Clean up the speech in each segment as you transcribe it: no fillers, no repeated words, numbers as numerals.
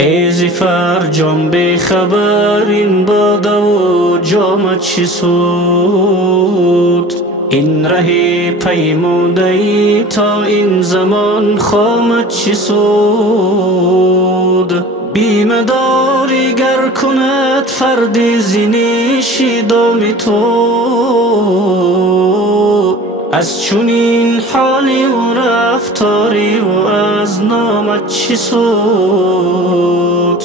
ایزی فرجام بی خبر این باده و جامت چی سود؟ این رهی پیموده ای تا این زمان خامت چی سود؟ بیمه داری گر کند فردی زینیشی دام تو، از چونین حالی و رفتاری و از نامت چی سود؟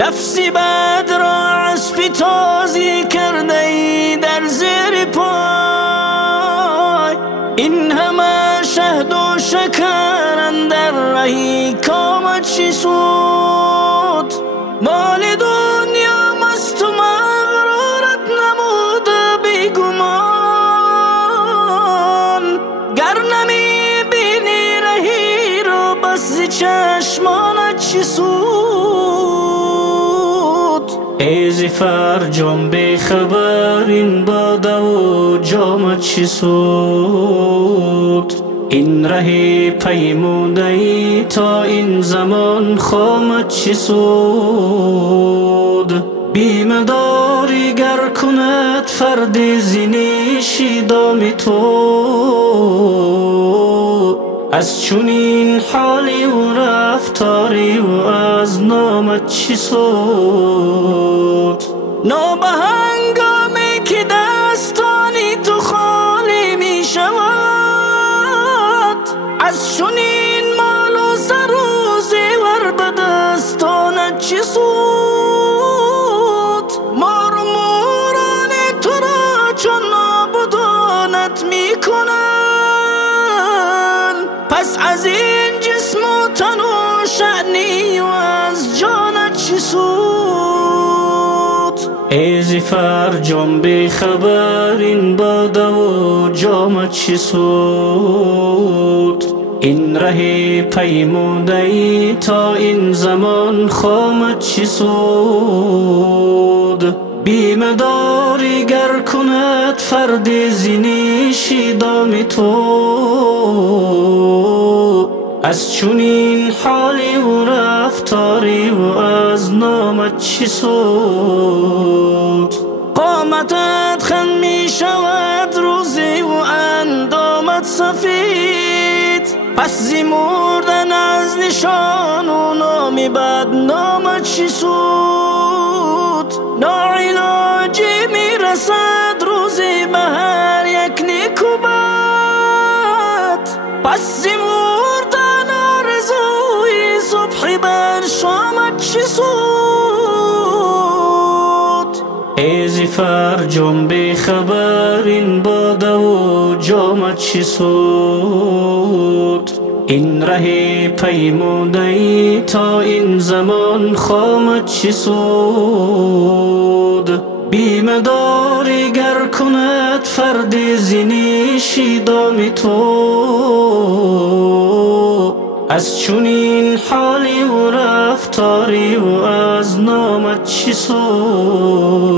نفسی بد را اسبی تازی کرده ای در زیر پای، این همه شهد و شکر اندر رهی کامت چی سود؟ مال دنیا مست و مغرورت نموده بیگمان، گر نمی بینی رهی رو بس ز چشمانت چی سود؟ ایزی فرجام بی خبر این باده و جامت چی سود؟ این رهی پیموده ای تا این زمان خامت چی سود؟ بیمه داری گر کند فردی زینیشی دام تو، از چونین حالی و رفتاری و از نامت چی سود؟ نو به هنگامی که دستانی تو خالی می شود، از چونین مال و سر و زیور به دستانت چی سود؟ مار و موران تو را چون نابودانت می کنن، پس از این جسم و تن و شأنی و از جانت چی سود؟ ایزی فرجام بی خبر این باده و جامت چی سود؟ این رهی پیموده ای تا این زمان خامت چی سود؟ بیمه داری گر کند فردی زینیشی دام تو، از چونین حالی و رفتاری و از نامت چی سود؟ قامتت خم می شود روزی و اندامت سفید، پس زی مردن از نشان و نامی بد نامت چی سود؟ ناعلاجی می رسد روزی به هر یک نیکوبت، پس زی مردن آرزوی صبحی بر شامت چی سود؟ ایزی فرجام بی خبر این باده و جامت چی سود؟ این رهی پیموده ای تا این زمان خامت چی سود؟ بیمه داری گر کند فردی زینیشی دام تو، از چونین حالی و رفتاری و از نامت چی سود؟